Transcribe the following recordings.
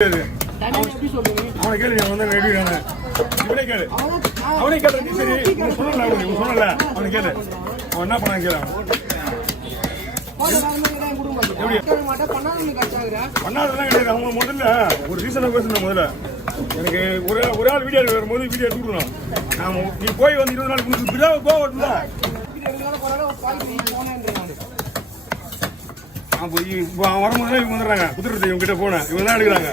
அவனை கேளு, வந்து எடுக்கிறாங்க. இவனே கேளு, அவனே கேளு. நீ சரி சொன்னல, அவனுக்கு சொன்னல, அவனை கேளு. அவன் என்ன பண்ணான்னு கேளு. பண்ணாதெல்லாம் கிடையாது. அவங்க முதல்ல ஒரு ரீசனை பேசணும். முதல்ல எனக்கு ஒரு ஆள் வீடியோ வரும்போது வீடியோ எடுத்துக்கணும். நான் நீ போய் வந்து 20 நாள் முடிச்சு பிரியாவை போகல. வரும்போது இவங்க வந்துடுறாங்க. குதிரை இவங்க கிட்ட போனேன். இவங்க தான் எடுக்கிறாங்க.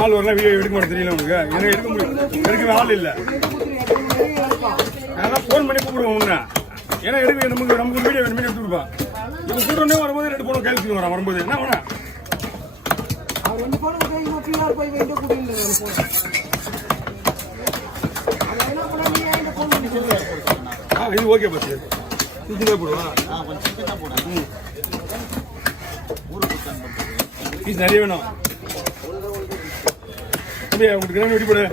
ஆள் வரலாம். வீடியோ எடுக்க மாட்டேன் தெரியல உனக்கு. எனக்கு எடுக்க முடியும், எடுக்கவே ஆள் இல்லை. நான் போன் பண்ணி கூப்பிடுவோம் உன்ன. ஏன்னா எடுக்க நமக்கு வீடியோ வேணுமே எடுத்து கொடுப்பான். இவங்க கூட்டணே வரும்போது 2 போன கேள்வி வரான். வரும்போது என்ன வேணா இது ஓகே பஸ் இதுதான் போடுவா. பீஸ் நிறைய வேணும். உங்களுக்கு கிராமி வெட்டி போடு.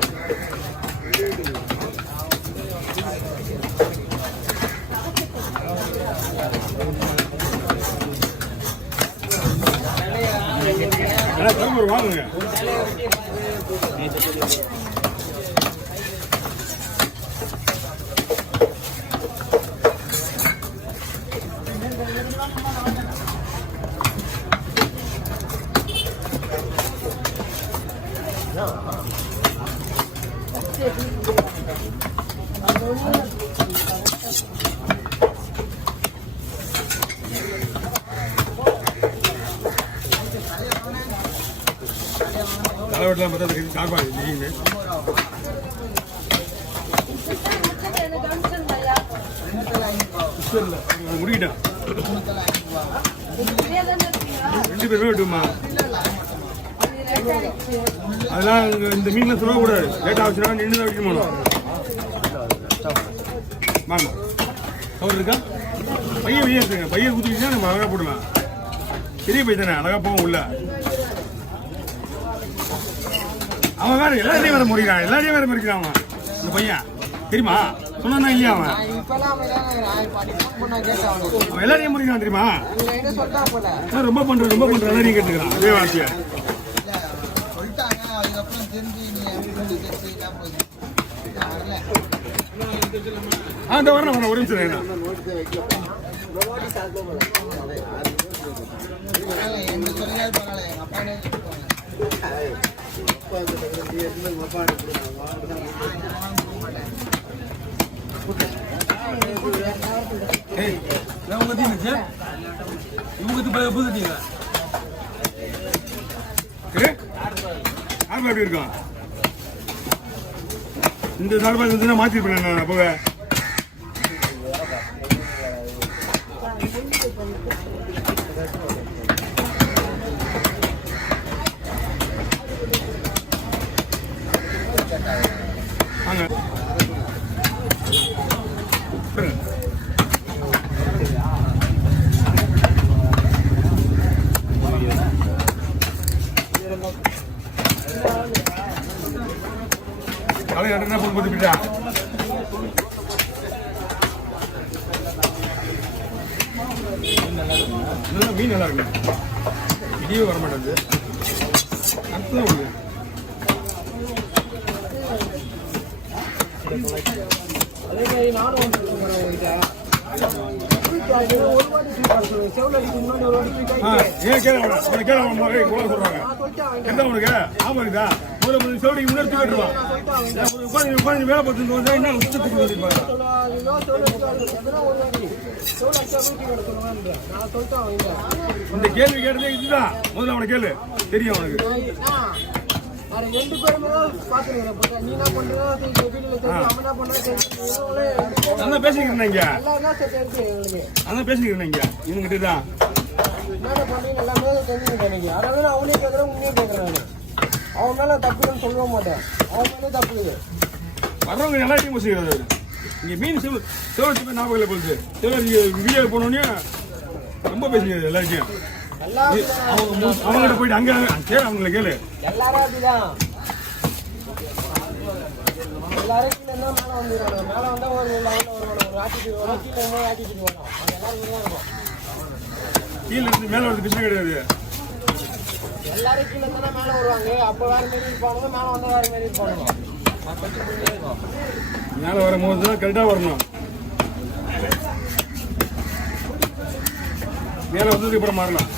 வாங்குங்க. தலைவட்டெல்லாம் பார்த்தா சார்பாக முடிக்கிட்டான். 2 பேருமே விட்டுமா. அதெல்லாம் இந்த மீன்லாம் சொல்லக்கூடாது. லேட்டாக வச்சுனா நின்று தான் வைக்க போனோம். வாங்க அவர் இருக்கா. பையன் வெளியே இருக்குங்க. பையன் ஊற்றிக்கிட்டா நம்ம அழகாக போடலாம். பெரிய பையன் தானே, அழகாக போவோம் உள்ள. அவன் வேற எல்லாரையும் வேற முறிக்கிறான். எல்லாரையும் வேற முறிக்கிறான் அவன். இந்த பையன் தெரியுமா? சொன்னா இல்லையா? அவன் எல்லாரையும் முறிக்கிறான் தெரியுமா? ரொம்ப பண்ற எல்லாரையும் கேட்டுக்கிறான். அதே வார்த்தையா அந்த வரணும். ஒரு நிமிஷம் என்ன எப்படி இருக்கும்? இந்த சார்பாக இருந்துச்சுன்னா மாற்றிருப்பேன் நான். அப்பவே வாங்க என்ன போன் போட்டுக்கிட்டா. மீன் நல்லா இருக்கு. இடியே வர மாட்டேங்குது. அர்த்தம் உண்டு. ஏன் கேள சொல்றாங்க. எந்த உனக்கு ஆமா இருக்குதா? செவடிக்கு முன்னாடி கேட்டுருவான். வேலை பார்த்து வந்தா என்ன உச்சத்துக்கு வந்துருப்பாங்க. இந்த கேள்வி கேட்டதே இதுதான். முதல்ல அவனை கேளு, தெரியும் அவனுக்கு. அதான் பேசிக்கிறேன் இங்க. அதான் பேசிக்கிறேன் இங்க. இவங்கிட்ட தான் அவன் மேல தப்புன்னு சொல்ல மாட்டேன். அவன் மேலே தப்பு வர்றவங்க எல்லாத்தையும் பேசிக்கிறது. இங்க மீன் சிவத்து ஞாபகம் போகுது. சிவர் வீடியோ போனோடனே ரொம்ப பேசிக்கிறது எல்லாத்தையும். அவங்ககிட்ட போயிட்டு அங்க கேளு, அவங்கள கேளு. எல்லாரும் அப்படிதான். எல்லாரும் கீழே இருந்தால் மேலே வந்துடுறாங்க. மேலே வந்தால் ஒரு லெவலில் ஒரு ஆட்டிடியூட் வரும், கீழே இருந்தால் ஆட்டிடியூட் வரும். அது எல்லாருக்கும் தான் இருக்கும். கீழே இருந்து மேலே வரது பிரச்சனை கிடையாது. எல்லாரும் கீழே இருந்தால் மேலே வருவாங்க. அப்போ வேறு மாரி இருப்பானுங்க, மேலே வந்தால் வேறு மாரி இருப்பானுங்க. மேலே வரும்போது தான் கரெக்டாக வரணும். மேலே வந்ததுக்கு அப்புறம் மாறலாம்.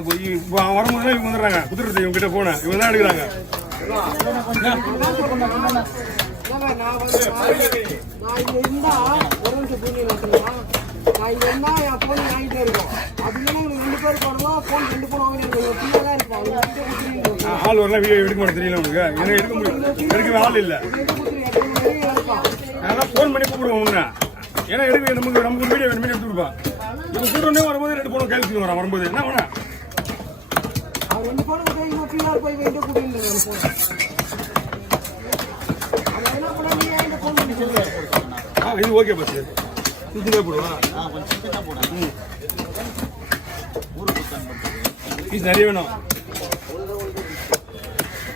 இப்போ வரும்போது இவங்க வந்துடுறாங்க. குதிரை இவங்க கிட்ட போனேன், இவங்க தான் எடுக்கிறாங்க. நான் இங்க இருந்தா ஒரு நிமிஷம் பூமி வச்சுருந்தா நான் இங்க இருந்தா என் போன் வாங்கிட்டே இருக்கும். அப்படின்னா உங்களுக்கு 2 பேர் போடலாம், போன் 2 போன் வாங்கிட்டு இருக்கும். தான் இருக்கும். ஆள் வரலாம், வீடியோ எடுக்க மாட்டேன் தெரியல உங்களுக்கு. ஏன்னா எடுக்க முடியும், எடுக்கவே ஆள் இல்லை. அதெல்லாம் ஃபோன் பண்ணி கூப்பிடுவோம். ஏன்னா எடுக்க நமக்கு வீடியோ வேணுமே எடுத்து கொடுப்பா. இப்போ கூட்டணே வரும்போது 2 போன கேள்வி வரான். வரும்போது என்ன வேணா 2 போன போய் வேண்டிய கூட்டிட்டு இது ஓகே பஸ் சின்னதாக போடுவா. பீஸ் நிறைய வேணும்.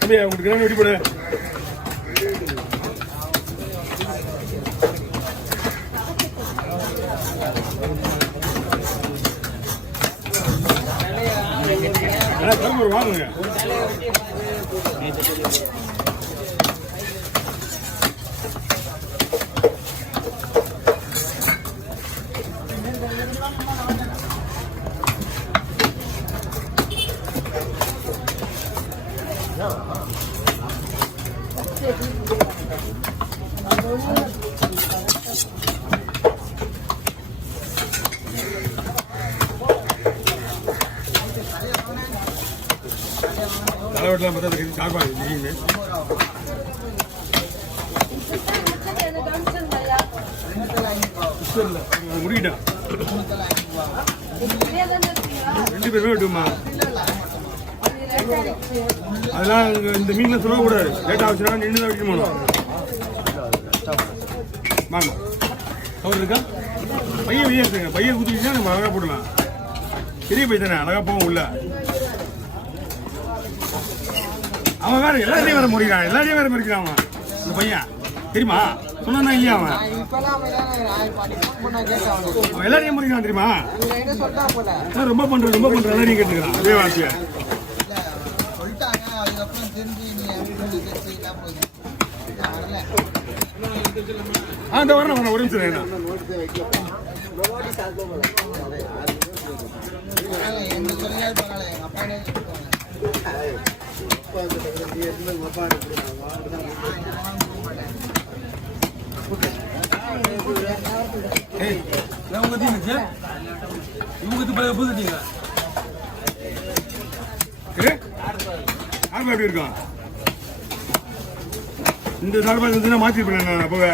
உங்களுக்கு கிராண்ட் வெட்டி போடு. வாங்குங்க. தலைவட்டெல்லாம் பார்த்தா சார்பாக திடீர்னு முடிக்கிட்டான். 2 பேருமே விட்டுமா. அதெல்லாம் இந்த மீன்ல சொல்லக்கூடாது. லேட் ஆச்சுன்னா நின்று தான் வைக்க போனோம். வாங்க அவர் இருக்கா பையன் வெளியே இருக்குங்க. பையன் குத்திக்கிட்டா நம்ம அழகா போடலாம். பெரிய பையன் தானே, அழகா போவோம் உள்ள. அவன் வேற எல்லாரையும் வேற முறிக்கிறான். எல்லாரையும் வேற முறிக்கிறான் அவன். இந்த பையன் தெரியுமா? சொன்னா இல்லையா அவன் எல்லாரையும் முறிக்கிறான் தெரியுமா? ரொம்ப பண்ற எல்லாரையும் கேட்டுக்கிறான். அதே வார்த்தைய அந்த வரணும் ஒரு நிமிஷம். எப்படி இருக்கும் இந்த சார்பா இருந்துச்சுன்னா மாத்திருப்பேன் அப்பவே.